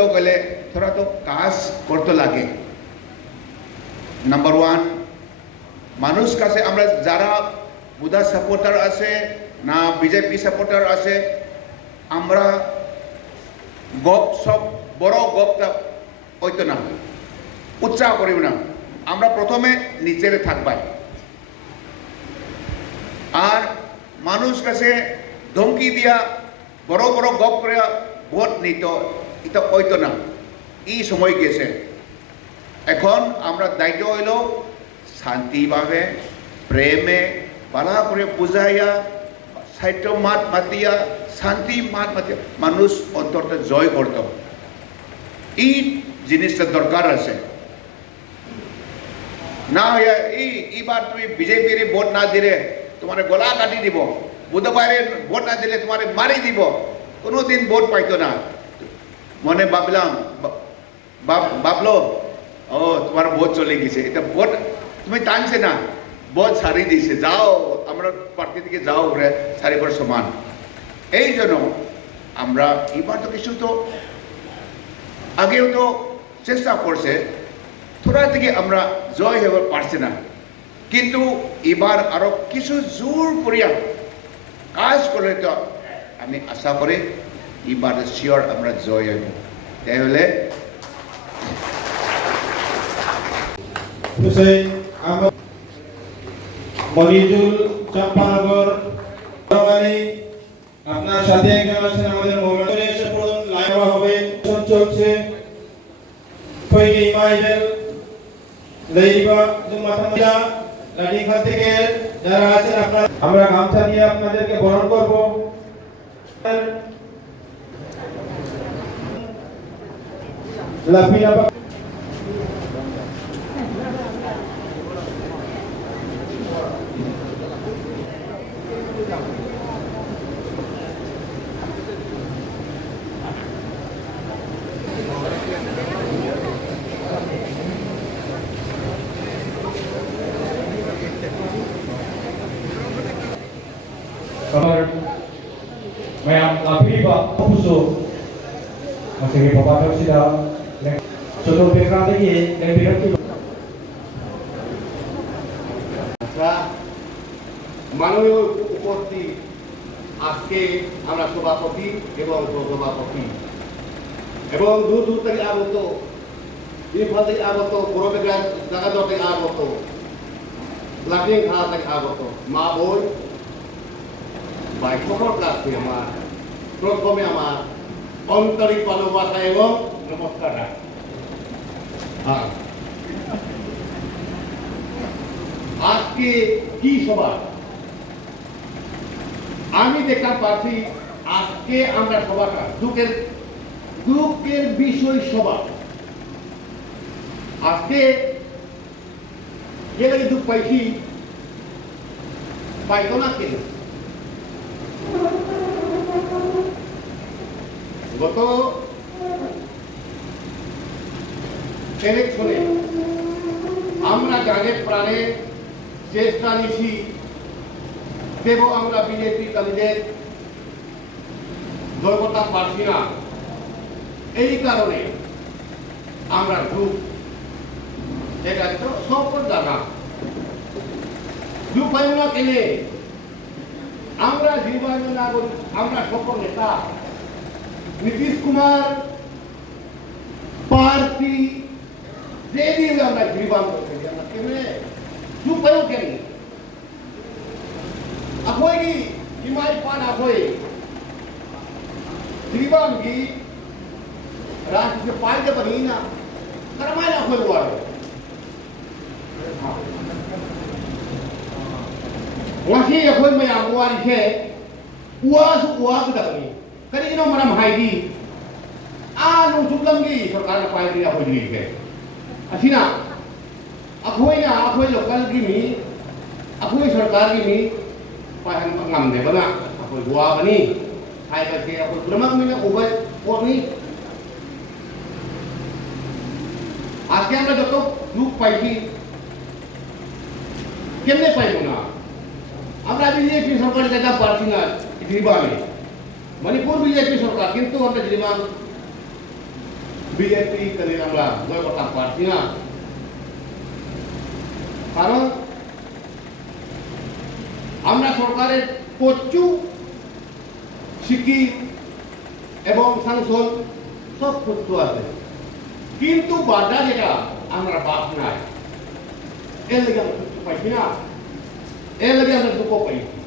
করতে গেলে থোড়া তো কাজ করতে লাগে। নাম্বার ওয়ান, মানুষ কাছে আমরা যারা বুধা সাপোর্টার আছে না বিজেপি সাপোর্টার আছে, আমরা গপ সব বড় গপটা হইতো না, উৎসাহ করিব না। আমরা প্রথমে নিচের থাকবাই, আর মানুষ কাছে ধমকি দিয়া বড় বড় গপ করে ভোট নিত, এটা হইতো না। এই সময় গেছে। এখন আমরা দায়িত্ব হইল শান্তিভাবে প্রেমে বালা করে বুঝাইয়া সাহিত্য মাত মাতিয়া শান্তি মাত মাতিয়া মানুষ অন্তরটা জয় করত। এই জিনিসটা দরকার আছে না। এইবার তুমি বিজেপির ভোট না দিলে তোমার গলা কাটি দিব, বুধবারের ভোট না দিলে তোমার মারি দিব, কোনোদিন ভোট পাইতো না। মনে ভাবলো ও তোমার ভোট চলে গেছে, এটা ভোট তুমি টানছে না, ভোট সারি দিয়েছে, যাও আমরা পার্টি থেকে যাও ঘুরে সারিবার সমান। এই জন্য আমরা এবার তো কিছু তো আগেও তো চেষ্টা করছে, থোড়া থেকে আমরা জয় হবার পারছি না, কিন্তু এবার আরো কিছু জোর করিয়া কাজ করলে তো আমি আশা করি এবার শিওর আমরা জয় হইব। তাহলে মনিজুল চম্পানগর আপনার সাথে একজন আছেন আমাদের মোবাইলে এসে পড়ুন, লাইভ হবে চলছে ফইলি মাইবেল লেইবা জুমাতামিলা লাডিখা থেকে যারা আছেন আপনারা, আমরা গামছা দিয়ে আপনাদেরকে বরণ করব। লাফিয়া Mayam lapiba puso masih bapak sida contoh bekran lagi yang direkti মাননীয় উপস্থিত, আজকে আমরা সভাপতি এবং সভাপতি এবং দূর দূর থেকে আগত, ইম্ফল থেকে আগত, বড়বেগড়া জায়গা থেকে আগত, লাটিং খাড়া থেকে আগত মা বোন ভাই সকল কাছে আমার প্রথমে আমার আন্তরিক ভালোবাসা এবং নমস্কার। আজকে কি সভা আমি দেখলাম পাচ্ছি, আজকে আমরা সভাটা দুঃখের বিষয় সভা। আজকে যে দুঃখ পাইছি পাইতো না কেন? গত ইলেকশনে আমরা জানের প্রাণে চেষ্টা নিছি দেব, আমরা বিজেপি ক্যান্ডিডেট জয় করতে পারছি না। এই কারণে আমরা গ্রুপ, এটা তো সকল জানা গ্রুপ পাইব না কেনে? আমরা জীবন নাগরিক, আমরা সকল নেতা নীতিশ কুমার পার্টি যে দিয়ে আমরা জীবন কেনে গ্রুপ পাইব কেনে? अखोई हिमाय पान अखोई जीवन की राष्ट्र से पाई जब बनी ना करमाय अखोई हुआ है वही अखोई में आगुआरी है उआस दबनी करी जिनो मरम हाईगी आनु सुलंगी सरकार ने पाई दिया हो जी के असीना अखोई लोकल की मी अखोई सरकार की मी पायन ngam deh bana aku gua bani hai bace aku bermak mina ubay poni আজকে আমরা যত গ্রুপ পাইছি কেমনে পাইব না? আমরা বিজেপি সরকার যেটা পারছি না জীবানে মণিপুর বিজেপি সরকার, কিন্তু আমরা জীবান বিজেপি করে আমরা ভয় করতে পারছি না, কারণ আমরা সরকারের প্রচুর শিক্ষিত এবং সাংসদ সব প্রস্তুত আছে, কিন্তু বাধা যেটা আমরা বাদ নাই, এর লেগে আমরা সুস্থ পাইছি না, এর লেগে আমরা দুঃখ পাইছি,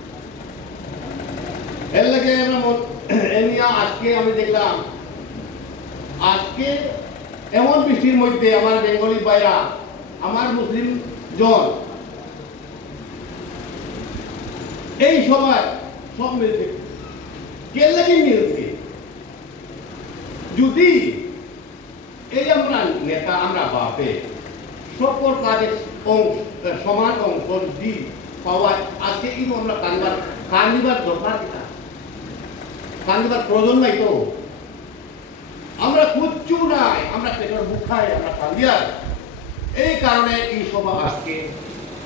এর লেগে আমরা আজকে আমি দেখলাম আজকে এমন বৃষ্টির মধ্যে আমার বেঙ্গলি ভাইরা, আমার মুসলিম জন এই সময় সব মিলছে, কে লেগে মিলছে? যদি এই আমরা নেতা আমরা বাপে সকল কাজের সমান অংশ দি পাওয়া, আজকে কিন্তু আমরা কান্দিবার দরকার কিনা, কান্দিবার প্রয়োজন নাই তো, আমরা খুঁজছু নাই, আমরা পেটের বুক খাই, আমরা কান্দিয়া, এই কারণে এই সভা আজকে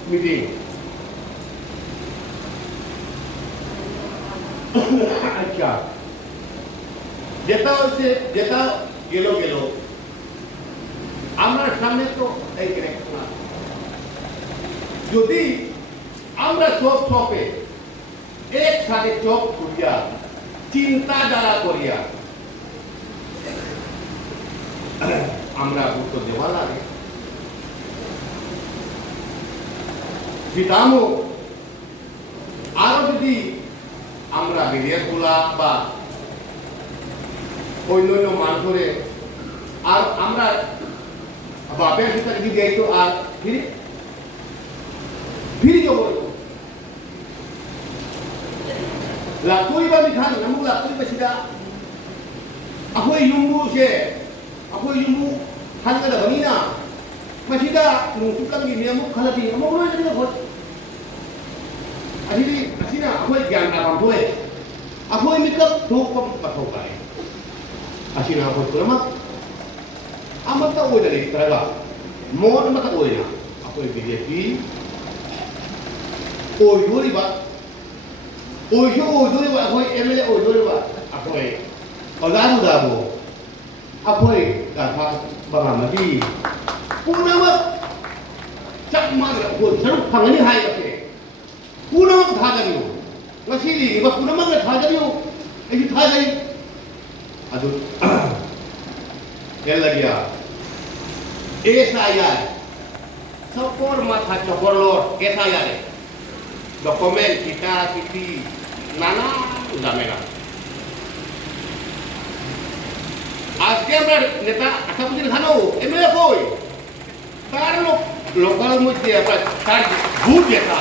মিটিং। আচ্ছা, যেটা হচ্ছে যেটা গেল আমরা সামনে তো এই ইলেকশন, যদি আমরা সব সপে একসাথে চোখ করিয়া চিন্তাধারা করিয়া আমরা উত্তর দেওয়া লাগে, সেটাও আরো যদি আমরা বিধেয়কগুলা বা অন্যান্য মানুষের আর আমরা বাপের সাথে যদি যাইতো আর ফিরি যাব লাকুই ba mithan namu lakui ba sida ako'y yumbu siya ako'y yumbu hanga da kanina masida nung sukang gini mo kalati amo mo na nila hot asidi asina ako'y gyan na pampuwe ako'y mikap thukam patokay asina ako'y kulamat amat ka uwi na rin talaga mo na makauwi na ako'y BJP oy ba oy ba ako'y MLA oy ba ako'y Dabo ako'y Gata Bangamadi una mat chakman ako'y sarap pangani hai kasi una mat dhagan yo ngasili ba una mat dhagan yo ay dhagan adu yan lagi ya saya sopor mata copor lor saya dokumen kita nana zamera আজকে আমরা নেতা আশাপুদ্দিন খানও MLA কই তার local মধ্যে আপনার তার ভূত দেখা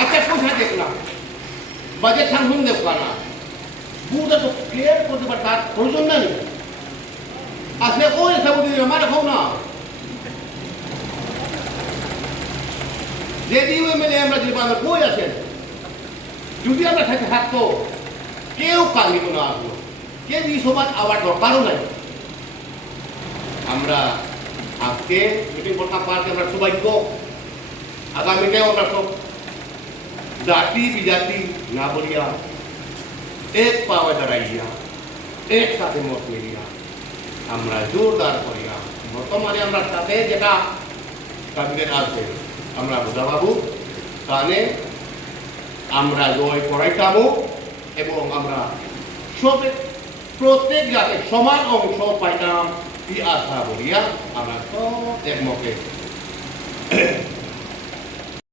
আচ্ছা কোথায় দেখলাম বাজেট সাংসদ দেখলাম না ভূতটা তো ক্লিয়ার করতে পারে তার প্রয়োজন নেই আসলে কই আশাপুদ্দিন আমার খাও না যদি এমএলএ আমরা যদি আমরা কই আছেন যদি আমরা সাথে থাকতো কেউ কান্দিত না আসলো কে এই সমাজ আবার দরকারও নাই আমরা আজকে মিটিং করতে পারছি আমরা সৌভাগ্য আগামীতেও আমরা সব জাতি বিজাতি না বলিয়া এক পাওয়া দাঁড়াইয়া একসাথে মত মিলিয়া আমরা জোরদার করিয়া বর্তমানে আমরা সাথে যেটা ক্যাবিনেট আছে আমরা বুঝাবাবু তাহলে আমরা জয় করাইতামও এবং আমরা সবে প্রত্যেক জাতের সমান অংশ পাইতাম এই আশা বলিয়া আমরা সব একমতে